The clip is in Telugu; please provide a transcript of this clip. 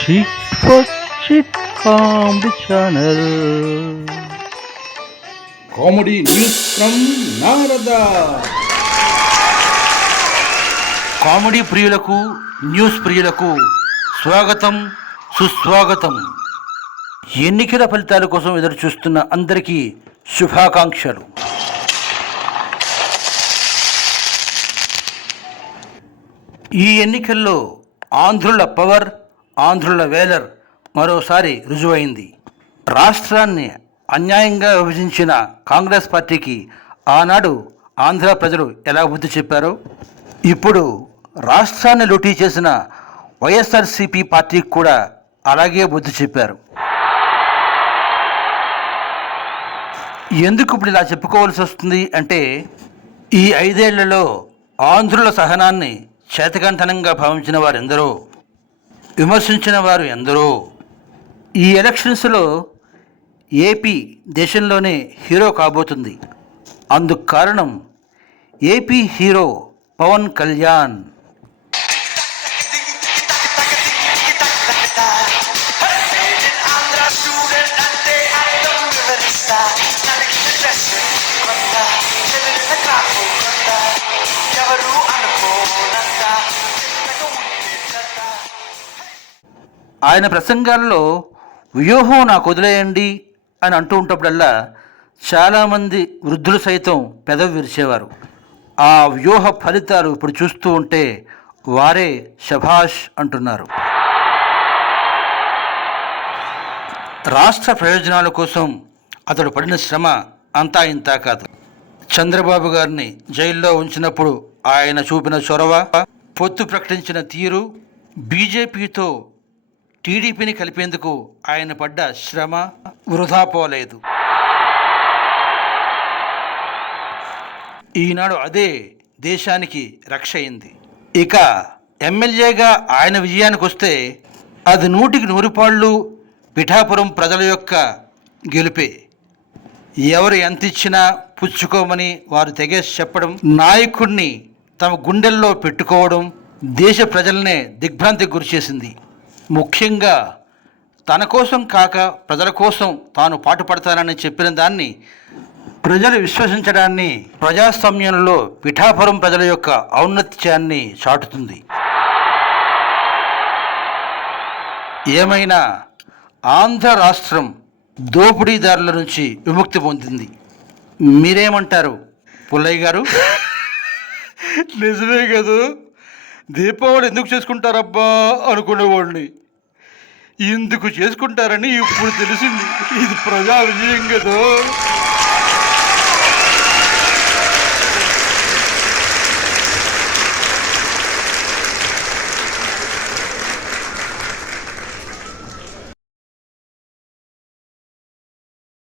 Chit for Chit Comedy Channel. Comedy news from Narada. Comedy ప్రియులకు న్యూస్ ప్రియులకు స్వాగతం సుస్వాగతం. ఎన్నికల ఫలితాల కోసం ఎదురు చూస్తున్న అందరికీ శుభాకాంక్షలు. ఈ ఎన్నికల్లో ఆంధ్రుల పవర్, ఆంధ్రుల వేలర్ మరోసారి రుజువైంది. రాష్ట్రాన్ని అన్యాయంగా విభజించిన కాంగ్రెస్ పార్టీకి ఆనాడు ఆంధ్ర ప్రజలు ఎలా బుద్ధి చెప్పారో, ఇప్పుడు రాష్ట్రాన్ని లూటీ చేసిన వైఎస్ఆర్సీపీ పార్టీకి కూడా అలాగే బుద్ధి చెప్పారు. ఎందుకు ఇప్పుడు ఇలా చెప్పుకోవాల్సి వస్తుంది అంటే, ఈ 5 ఏళ్లలో ఆంధ్రుల సహనాన్ని చేతకంతనంగా భావించిన వారు ఎందరో, విమర్శించిన వారు ఎందరో. ఈ ఎలక్షన్స్లో ఏపీ దేశంలోనే హీరో కాబోతుంది. అందుకు కారణం ఏపీ హీరో పవన్ కళ్యాణ్. ఆయన ప్రసంగాల్లో వ్యూహం నాకు వదిలేయండి అని అంటూ ఉంటప్పుడల్లా చాలామంది వృద్ధులు సైతం పెదవి విరిచేవారు. ఆ వ్యూహ ఫలితాలు ఇప్పుడు చూస్తూ ఉంటే వారే శభాష్ అంటున్నారు. రాష్ట్ర ప్రయోజనాల కోసం అతడు పడిన శ్రమ అంతా ఇంతా కాదు. చంద్రబాబు గారిని జైల్లో ఉంచినప్పుడు ఆయన చూపిన చొరవ, పొత్తు ప్రకటించిన తీరు, బీజేపీతో టీడీపీని కలిపేందుకు ఆయన పడ్డ శ్రమ వృధా పోలేదు. ఈనాడు అదే దేశానికి రక్ష అయింది. ఇక ఎమ్మెల్యేగా ఆయన విజయానికి వస్తే అది 100కి 100 పాళ్ళు పిఠాపురం ప్రజల యొక్క గెలుపే. ఎవరు ఎంత ఇచ్చినా పుచ్చుకోమని వారు తెగేసి చెప్పడం, నాయకుడిని తమ గుండెల్లో పెట్టుకోవడం దేశ ప్రజలనే దిగ్భ్రాంతికి గురిచేసింది. ముఖ్యంగా తన కోసం కాక ప్రజల కోసం తాను పాటుపడతానని చెప్పిన దాన్ని ప్రజలు విశ్వసించడాన్ని, ప్రజాస్వామ్యంలో పిఠాపురం ప్రజల యొక్క ఔన్నత్యాన్ని చాటుతుంది. ఏమైనా ఆంధ్ర రాష్ట్రం దోపిడీదారుల నుంచి విముక్తి పొందింది. మీరేమంటారు పుల్లయ్య గారు? నిజమే కదా, దీపావళి ఎందుకు చేసుకుంటారబ్బా అనుకునేవాడిని. ఎందుకు చేసుకుంటారని ఇప్పుడు తెలిసింది. ఇది ప్రజా విజయం కదా.